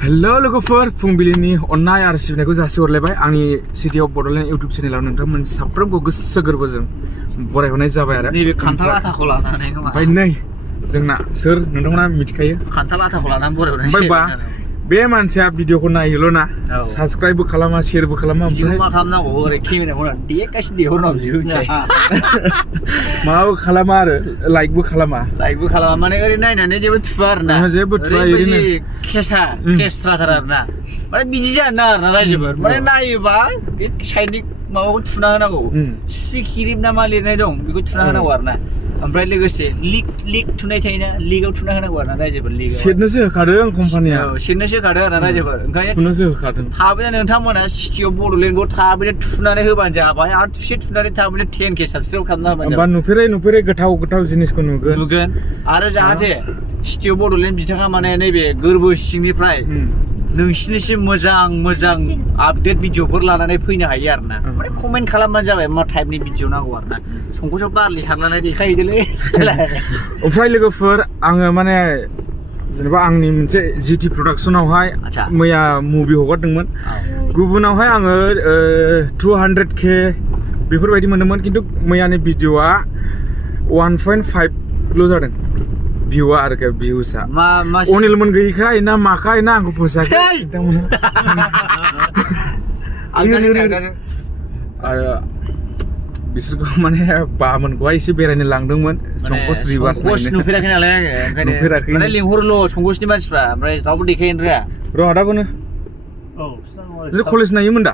hello लोगोफोर फुंबिलिनि अननाय आरो सिबिनायखौ जासिहरलायबाय आंनि सिटि अफ बड'लेण्ड इउटिउब चेनेलाव नोंथांमोन साफ्रोमखौ गोसो गोरबोजों बरायहरनाय जाबाय आरो नैबे खान्थाल आथाखौ लानानै नङा ओमफ्राय नै जोंना सोर नोंथांमोना मिथिखायो खान्थाल आथाखौ लानानै बरायहरनाय ओमफ्राय बा बे मानसिया भिडिअखौ नायोल' ना साबस्क्राइबबो खालामा शेयारबो खालामा ओमफ्राय मा खालामनांगौ ओरै केमेराखौ देखायसे देहरनांगौ बिदिसै माबो खालामा आरो लाइकबो खालामा माने ओरै नायनानै जेबो थुवा आरोना जेबो थुवा ओरैनो केसराथार आरोना माने बिदि जानो नाङा आरोना रायजोफोर माने नायोबा बे साइडनि माबाखौ थुना होनांगौ स्पिक हिरिप ना मा लिरनाय दं बेखौ थुना होनांगौ आरोना ओमफ्राय लोगोसे लिक थुनाय थायोना लिकआव थुना होनांगौ आरोना रायजोफोर लिक सेटनोसो होखादों कम्पानिया सेटनोसो होखादों आरोना रायजोफोर ओंखायनो थुनोसो होखादों थाबैनो नोंथांमोना सिटि अफ बड'लेण्डखौ थाबैनो थुनानै होबानो जाबाय आरो थुनानै थाबैनो 10K साबस्क्राइब खालामना होबानो जाबाय नुफेरै गोथाव जिनिसखौ नुगोन आरो जाहाथे सिटि अफ बड'लेण्ड बिथाङा माने नैबे गोरबो सिंनिफ्राय नोंसिनिसिम मोजां आपडेट भिडिअफोर लानानै फैनो हायो आरोना माने कमेन्ट खालामबानो जाबाय मा टाइपनि भिडिअ नांगौ आरोना संकसआव बारलि सारनानै देखायहैदोलै ओमफ्राय लोगोफोर आङो माने जेनेबा आंनि मोनसे जिटि प्रडाक्सनावहाय मैया मुभि हगारदोंमोन गुबुनावहाय आङो 200K बेफोरबायदि मोनदोंमोन खिन्थु मैयानि भिडिअआ 1.5ल' जादों भिउआ आरो भिउसा अनिलमोन गैयिखाय ना माखाय ना आंखौ फोसाखै आरो बिसोरखौ माने बामोनखौहाय एसे बेरायनो लांदोंमोन संकस रिभार्स नुफेराखै नालाय आङो ओंखायनो नुफेराखै माने लिंहरल' संकसनि मानसिफ्रा ओमफ्राय रावबो देखायनो रोङा र' आदाखौनो कलेज नायोमोन दा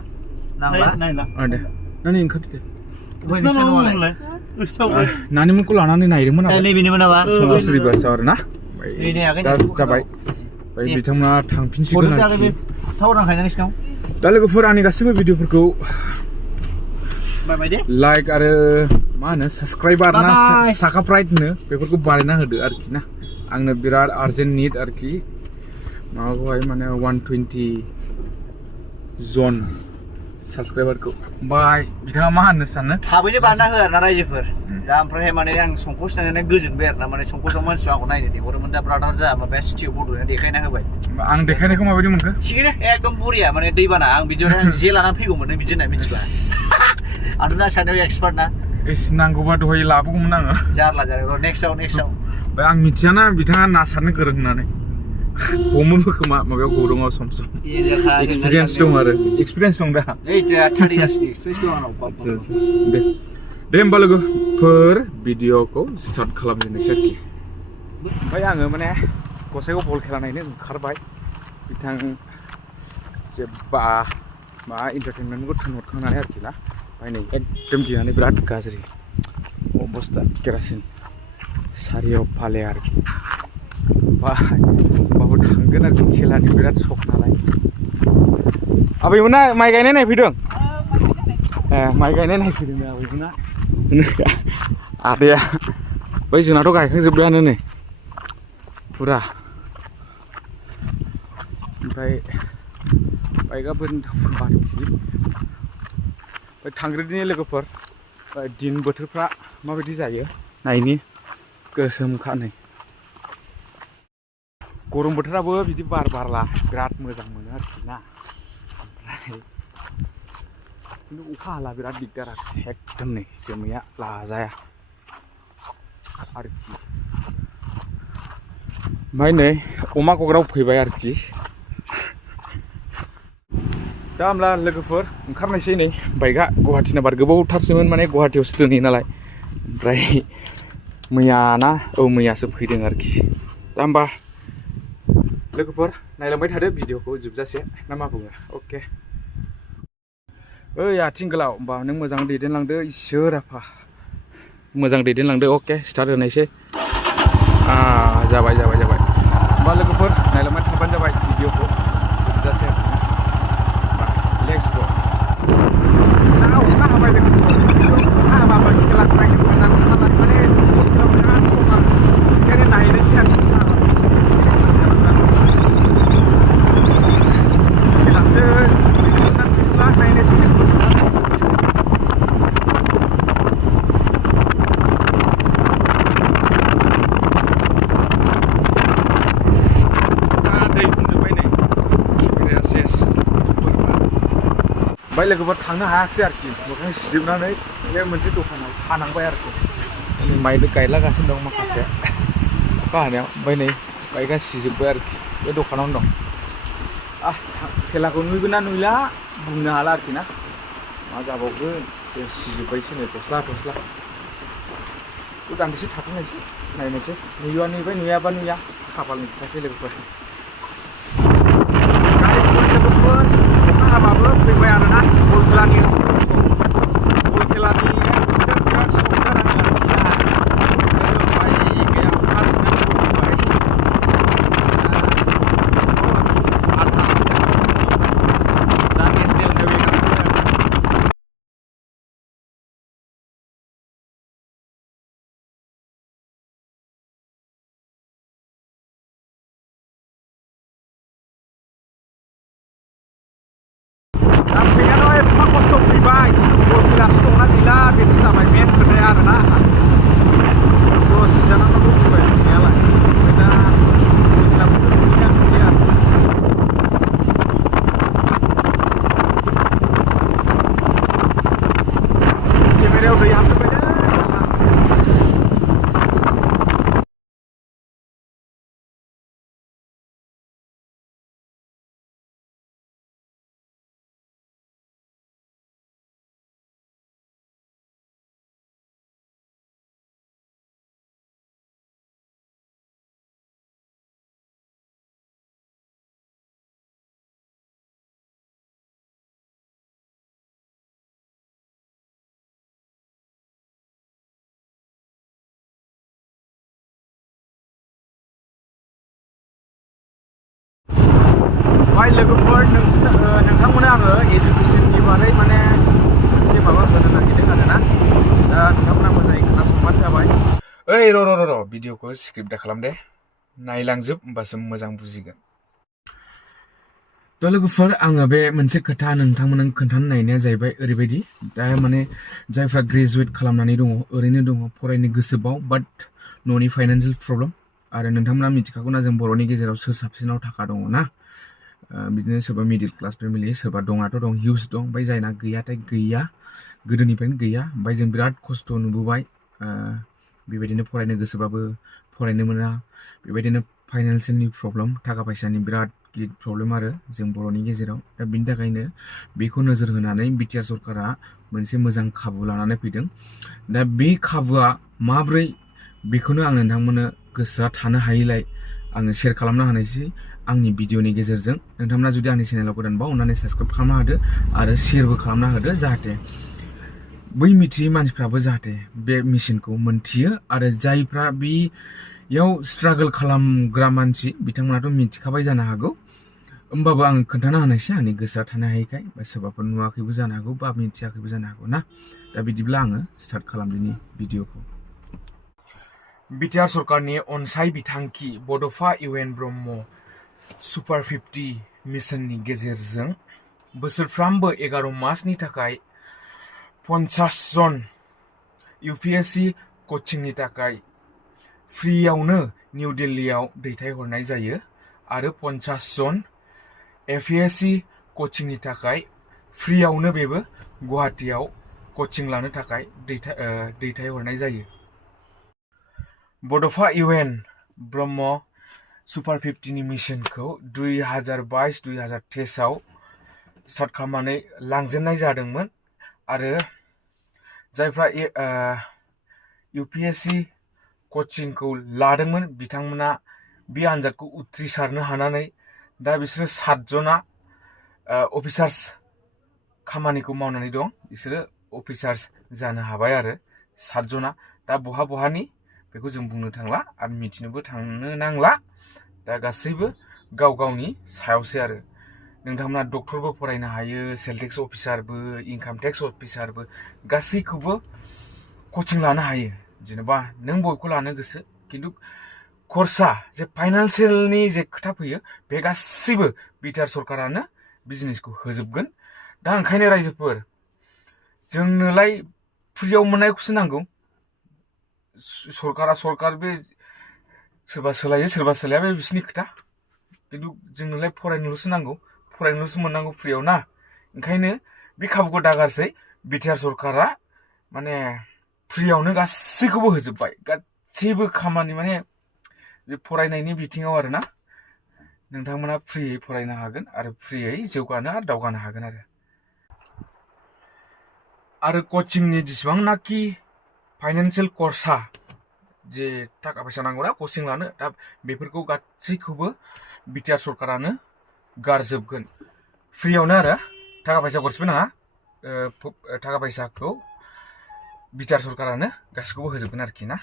नांला दे नानि ओंखारदो दे नानिमोनखौ लानानै नायदोंमोन नैबेनिमोन नामा संकस रिभार्सआव आरो ना जाबाय ओमफ्राय बिथांमोना थांफिनसिगोन आरोखि दा लोगोफोर आंनि गासैबो भिडिअफोरखौ लाइक आरो मा होनो साबस्क्राइबार ना साखाफ्राइट होनो बेफोरखौ बानायना होदो आरोखि ना आंनो बिराद आर्जेन्ट निड आरोखि माबाखौहाय माने 120 जन साबस्क्राइबारखौ ओमफ्राय बिथाङा मा होननो सानो थाबैनो बानायना हो आरोना रायजोफोर दा ओमफ्राय माने आं संकस नायनानै गोजोनबाय आरोना माने संकसआव मानसिया आंखौ नायनो लिंहरोमोन दा ब्रादार जा माबाया सिटि अफ बड'लेण्ड देखायना होबाय आं देखायनायखौ माबायदि मोनखो थिगैनो एकदम बरिया माने दैबाना आं बिदियाव आं जे लानानै फैगौमोन नों बिदि होनना मिथिबा आंथ' ना सारनायाव एक्सपार्ट ना नांगौबा दहाय लाबोगौमोन आङो जारला र' नेक्स्टआव ओमफ्राय आं मिथियाना बिथाङा ना सारनो गोरों होननानै हमोबो खोमा माबायाव गौराङाव सम एक्सपिरियेन्स दं दा दे होमबा लोगोफोर भिडिअखौ स्टार्ट खालामजेननोसै आरोखि ओमफ्राय आङो माने गसाइगाव बल खेला नायनो ओंखारबाय बिथां जेब्बा मा इन्टारटेनमेन्टखौ थोनहरखांनानै आरोखि ना ओमफ्राय नै एकदम दिनानै बिराद गाज्रि अबस्था केरासिन सारियाव फाले आरोखि बाबो थांगोन आरोखि खेलानि बिराद सक नालाय आबैमोना माइ गायनाय नायफैदों माइ गायनाय नायफैदों आबैमोना आदाया बै जोंनाथ' गायखांजोब्बायानो नै फुरा ओमफ्राय बाइकआबो बारखि ओमफ्राय थांग्रोदिनि लोगोफोर दिन बोथोरफ्रा माबायदि जायो नायनि गोसोमखा नै गरम बोथोराबो बिदि बारला बिराद मोजां मोनो आरोखि ना ओमफ्राय खिन्थु अखा हाला बिराद दिगदार आरो एकदम नै जोमैया लाजाया आरोखि ओमफ्राय नै अमा गग्रायाव फैबाय आरोखि दा होमब्ला लोगोफोर ओंखारनायसै नै बाइकआ गुवाहाटिना बार गोबावथारसोमोन माने गुवाहाटियावसो दोनहैयो नालाय ओमफ्राय मैयासो फैदों आरोखि दा होमबा लोगोफोर नायलांबाय थादो भिडिअखौ जोबजासे ना मा बुङो अके ओइ आथिं गोलाव होमबा नों मोजां दैदेनलांदो इसोर आफा मोजां दैदेनलांदो अके स्टार्ट होनायसै जाबाय होमबा लोगोफोर नायलांबाय थाबानो जाबाय भिडिअखौ जोबजासे लेट्स गो हाबाय लोगोफोर हाबाबा खेला नायनो मोजां नालाय माने ओंखायनो नायनोसै आरोखि ओमफ्राय लोगोफोर थांनो हायाखिसै आरोखि मोखां सिजोबनानै बे मोनसे दखानाव थानांबाय आरोखि माइबो गायलागासिनो दं माखासे अखा हानायाव ओमफ्राय नै बाइकआ सिजोब्बाय आरोखि बे दखानावनो दं खेलाखौ नुगोन ना नुला बुंनो हाला आरोखि ना मा जाबावगोन सिजोब्बायसो नै गस्ला दान्दिसे थाथ'नायसै नायनोसै नुयोबा नुबाय नुयाबा नुया खाफालनि खोथासै लोगोफोर लोगोफोर अखा हाबाबो फैबाय आरोना बल खेलानि बिराद सम जानानै फैनायाथ' एफा खस्थ' फैबाय बल खेलासो दंना गैला बेसो जाबाय मेन खोथाया आरोना सिजानानै फैबाय फैनायालाय ओमफ्राय दा बल खेलाखौसो नुयो केमेरायाव दै हाबजोब्बाय ओमफ्राय लोगोफोर नोंथांमोननो आङो एडुकेसननि बागै माने मोनसे माबा होनो नागिरदों आरोना दा नोंथांमोना मोजाङै खोनासंबानो जाबाय ओइ र' भिडिअखौ स्क्रिप्ट दा खालाम दे नायलांजोब होमबासो मोजां बुजिगोन थ' लोगोफोर आङो बे मोनसे खोथा नोंथांमोननो खोन्थानो नागिरनाया जाहैबाय ओरैबायदि दा माने जायफ्रा ग्रेजुवेट खालामनानै दङ ओरैनो दङ फरायनो गोसोबाव बाट न'नि फाइनान्सियेल प्रब्लेम आरो नोंथांमोना मिथिखागौ ना जों बर'नि गेजेराव सोर साबसिनाव थाखा दङ ना बिदिनो सोरबा मिडिल क्लास फेमिलि सोरबा दङाथ' दं हिउज दं ओमफ्राय जायना गैयाथाय गैया गोदोनिफ्रायनो गैया ओमफ्राय जों बिराद खस्थ' नुबोबाय बेबायदिनो फरायनो गोसोबाबो फरायनो मोना बेबायदिनो फाइनान्सियेलनि प्रब्लेम थाखा फैसानि बिराद गिदिर प्रब्लेम आरो जों बर'नि गेजेराव दा बिनि थाखायनो बेखौ नोजोर होनानै बिटिआर सरकारा मोनसे मोजां खाबु लानानै फैदों दा बे खाबुआ माब्रै बेखौनो आं नोंथांमोननो गोसोआ थानो हायैलाय आङो शेयार खालामना होनायसै आंनि भिडिअनि गेजेरजों नोंथांमोना जुदि आंनि चेनेलाव गोदानबा अननानै साबस्क्राइब खालामना होदो आरो शेयारबो खालामना होदो जाहाथे बै मिथियै मानसिफ्राबो जाहाथे बे मिशनखौ मोनथियो आरो जायफ्रा बेयाव स्ट्रागल खालामग्रा मानसि बिथांमोनाथ' मिथिखाबाय जानो हागौ होमबाबो आङो खोन्थाना होनायसै आंनि गोसोआ थानो हायैखाय बा सोरबाफोर नुवाखैबो जानो हागौ बा मिथियाखैबो जानो हागौ ना दा बिदिब्ला आङो स्टार्ट खालामदिनि भिडिअखौ बिटिआर सरकारनि अनसाय बिथांखि बड'फा इउएन ब्रह्म सुपार 50 मिशननि गेजेरजों बोसोरफ्रामबो 11 मासनि थाखाय 50 जन इउपिएससि कचिंनि थाखाय फ्रियावनो निउ दिल्लीयाव दैथायहरनाय जायो आरो 50 जन एपिएससि कचिंनि थाखाय फ्रियावनो बेबो गुवाहाटीयाव कचिं लानो थाखाय दैथायहरनाय जायो बड'फा इउएन ब्रह्म सुपार 50नि मिशनखौ 2022-2023 आव स्टार्ट खालामनानै लांजेननाय जादोंमोन आरो जायफ्रा इउपिएससि कचिंखौ लादोंमोन बिथांमोना बे आनजादखौ उथ्रिसारनो हानानै दा बिसोरो 7 जना अफिसार्स खामानिखौ मावनानै दं बिसोरो अफिसार्स जानो हाबाय आरो 7 जना दा बहानि बेखौ जों बुंनो थांला आरो मिथिनोबो थांनो नांला दा गासैबो गाव गावनि सायावसो आरो नोंथांमोना डक्टरबो फरायनो हायो सेल टेक्स अफिसारबो इनकाम टेक्स अफिसारबो गासैखौबो कचिं लानो हायो जेनेबा नों बयखौ लानो गोसो खिन्थु खरसा जे फाइनान्सियेलनि जे खोथा फैयो बे गासैबो बिटिआर सरकारानो बिजनेसखौ होजोबगोन दा ओंखायनो रायजोफोर जोंनोलाय फ्रियाव मोननायखौसो नांगौ सरकार बे सोरबा सोलायो सोरबा सोलाया बे बिसिनि खोथा खिन्थु जोंनोलाय फरायनोल'सो नांगौ फरायनोल'सो मोननांगौ फ्रियाव ना ओंखायनो बे खाबुखौ दागारसै बिटिआर सरकारा माने फ्रियावनो गासैखौबो होजोब्बाय गासैबो खामानि माने फरायनायनि बिथिङाव आरोना नोंथांमोना फ्रियै फरायनो हागोन आरो फ्रियै जौगानो आरो दावगानो हागोन आरो कचिंनि जेसेबांनाखि फाइनान्सियेल खरसा जे थाखा फैसा नांगौना कचिं लानो दा बेफोरखौ गासैखौबो बिटिआर सरकारानो गारजोबगोन फ्रियावनो आरो थाखा फैसा गरसेबो नाङा थाखा फैसाखौ बिटिआर सरकारानो गासैखौबो होजोबगोन आरोखि ना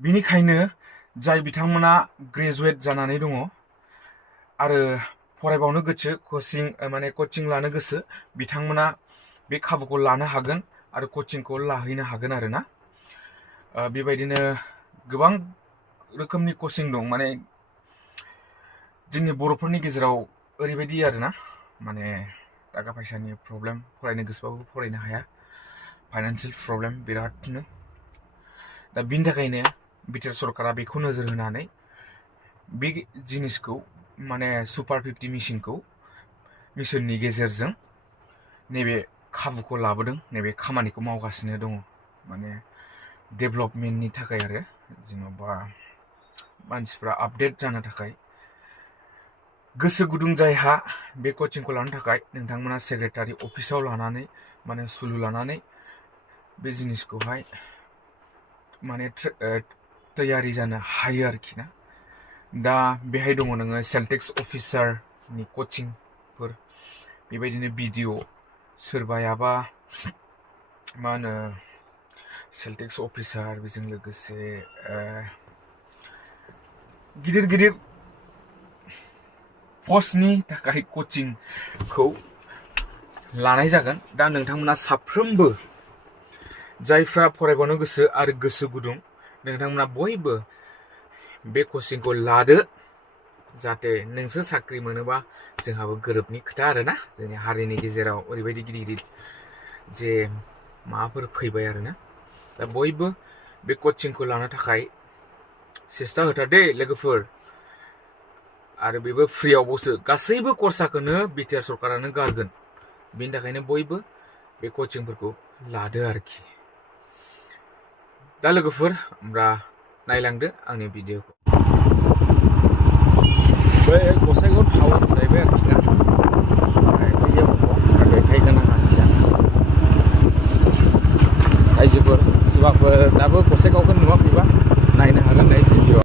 बिनिखायनो जाय बिथांमोना ग्रेजुवेट जानानै दङ आरो फरायबावनो गोसो कचिं लानो गोसो बिथांमोना बे खाबुखौ लानो हागोन आरो कचिंखौ लाहैनो हागोन आरो ना बेबायदिनो गोबां रोखोमनि कचिं दं माने जोंनि बर'फोरनि गेजेराव ओरैबायदि आरोना माने थाखा फैसानि प्रब्लेम फरायनो गोसोबाबो फरायनो हाया फाइनान्सियेल प्रब्लेम बिरादनो दा बिनि थाखायनो बिटिआर सरकारा बेखौ नोजोर होनानै बे जिनिसखौ माने सुपार 50 मिशननि गेजेरजों नैबे खाबुखौ लाबोदों नैबे खामानिखौ मावगासिनो दङ माने डेभेलपमेन्टनि थाखाय आरो जेन'बा मानसिफ्रा आपडेट जानो थाखाय गोसो गुदुं जायहा बे कचिंखौ लानो थाखाय नोंथांमोना सेक्रेटारि अफिसाव लानानै माने सुलु लानानै बे जिनिसखौहाय माने तैयारि जानो हायो आरोखि ना दा बेहाय दङ नोङो सेल टेक्स अफिसारनि कचिंफोर बेबायदिनो बिडिअ सोरबायाबा मा होनो सेल टेक्स अफिसार बेजों लोगोसे गिदिर पस्टनि थाखाय कचिंखौ लानाय जागोन दा नोंथांमोना साफ्रोमबो जायफ्रा फरायबावनो गोसो आरो गोसो गुदुं नोंथांमोना बयबो बे कचिंखौ लादो जाहाथे नोंसोर साख्रि मोनोबा जोंहाबो गोरोबनि खोथा आरोना जोंनि हारिनि गेजेराव ओरैबायदि गिदिर जे माबाफोर फैबाय आरोना दा बयबो बे कचिंखौ लानो थाखाय सेस्था होथार लोगोफोर आरो बेबो फ्रियावबोसो गासैबो खरसाखौनो बिटिआर सरकारानो गारगोन बेनि थाखायनो बयबो बे कचिंफोरखौ लादो आरोखि दा लोगोफोर होमब्ला नायलांदो आंनि भिडिअखौ बै गसाइगाव टाउन जाहैबाय आरोखि ना बैयाव थाइगोन आरोखि रायजोफोर सोरबाफोर दाबो गसाइगावखौ नुवाखैबा नायनो हागोन नै भिडिअ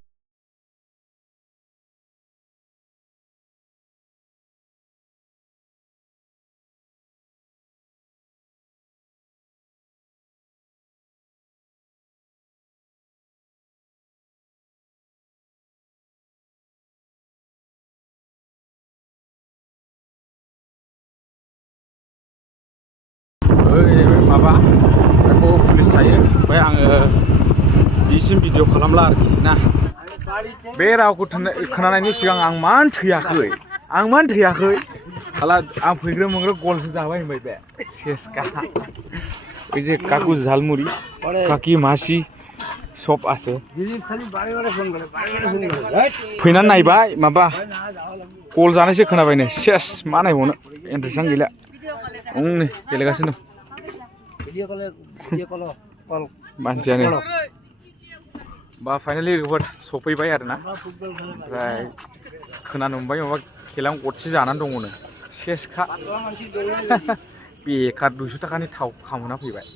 माबा बेखौ पुलिस थायो ओमफ्राय आङो बिसिम भिडिअ खालामला आरोखि ना बे रावखौ खोनानायनि सिगां आं मानो थैयाखै खाला आं फैग्रो मोनग्रो गलसो जाबाय होनबाय बे सेसका ओइ जे काकु झालमुरि काकि मासि सब आसे फैनानै नायबाय माबा गल जानायसो खोनाबायनो सेस मा नायबावनो इन्टारेस्टआनो गैला नै गेलेगासिनो दं मानसियानो बा फाइनालि रिपर्ट सफैबाय आरोना ओमफ्राय खोनानो मोनबाय माबा खेलायाव गरसे जानानै दङनो सेसखा बेकार 200 थाखानि थाव खामना फैबाय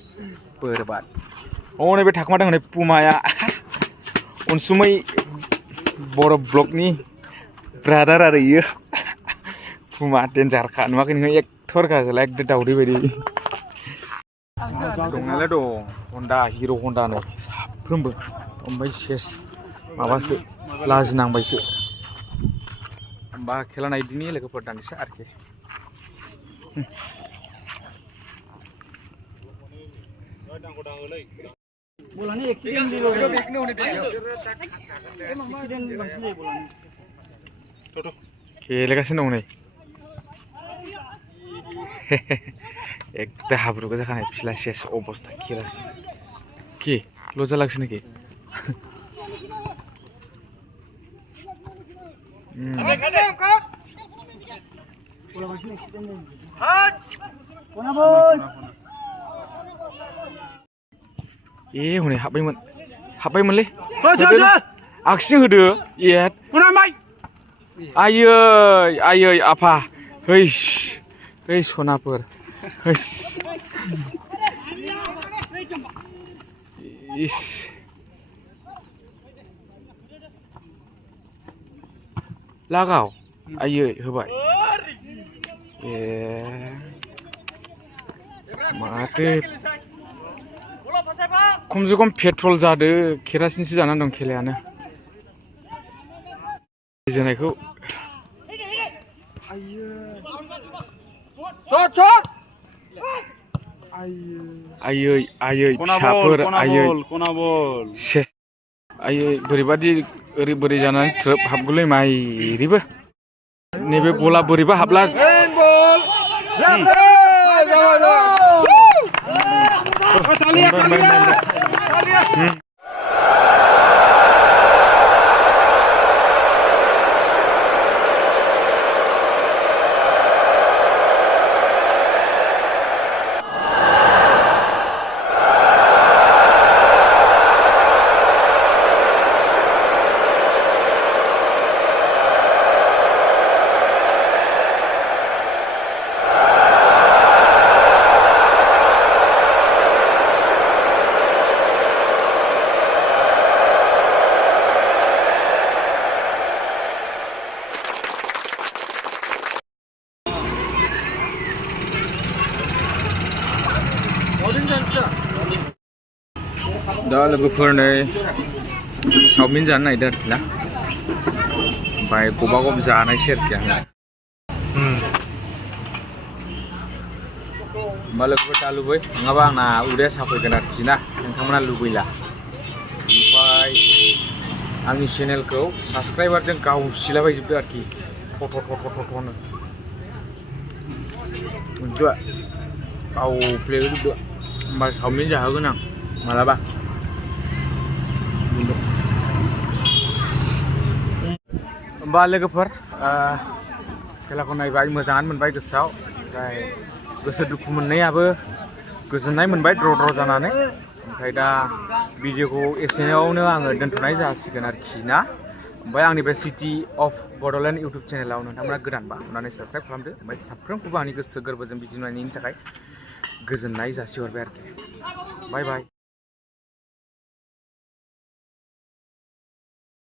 बोरबाद नैबे थाखोमादों हनै पुमाया अनसुमै बर' ब्लगनि ब्रादार आरो इयो पुमा डेन्जारखा नुवाखै नोङो एक्टरखा एकदम दावदै बायदि दंनायालाय दं हन्डा हिर' हन्डानो साफ्रोमबो ओमफ्राय सेस माबासो लाजिनांबायसो होमबा खेला नायदिनि लोगोफोर दानदिसो आरोखि गेलेगासिनो दं नै एकदम हाब्रु जाखानाय फिला सेस अबस्था खेलासो के लजा लागছে নাকি हनै हाबबायमोनलै आगसिजों होदो एद आयै आफा हैस सनाफोर हैस इस लागाव आयै होबाय माथो खमसे खम पेट्रल जादो केरासिनसो जानानै दं खेलायानो जोनायखौ आयै फिसाफोर आयै बोरैबादि बोरै जानानै ट्रोप हाबगौलै माइरिबो नैबे बला बोरैबा हाबला दा लोगोफोर नै चावमिन जानो नागिरदों आरोखि ना ओमफ्राय गबागब जानायसै आरोखि आङो होमबा लोगोफोर दा लुबै नङाबा आंना उदैया साफैगोन आरोखि ना नोंथांमोना लुबैला ओमफ्राय आंनि चेनेलखौ साबस्क्राइबारजों गावसिलाबायजोबदो आरोखि थ'नो मोनदोआ गावफ्लेजोबदो होमबा चावमिन जाहोगोन आं मालाबा होमबा लोगोफोर खेलाखौ नायबाय मोजाङानो मोनबाय गोसोआव ओमफ्राय गोसो दुखु मोननायाबो गोजोननाय मोनबाय द्र' जानानै ओमफ्राय दा भिडिअखौ एसेयावनो आङो दोनथ'नाय जासिगोन आरोखि ना ओमफ्राय आंनि बे सिटि अफ बड'लेण्ड इउटुब चेनेलाव नोंथांमोना गोदानबा अननानै साबस्क्राइब खालामदो ओमफ्राय साफ्रोमखौबो आंनि गोसो गोरबोजों बिदि नुनायनि थाखाय गोजोननाय जासिहरबाय आरोखि बाय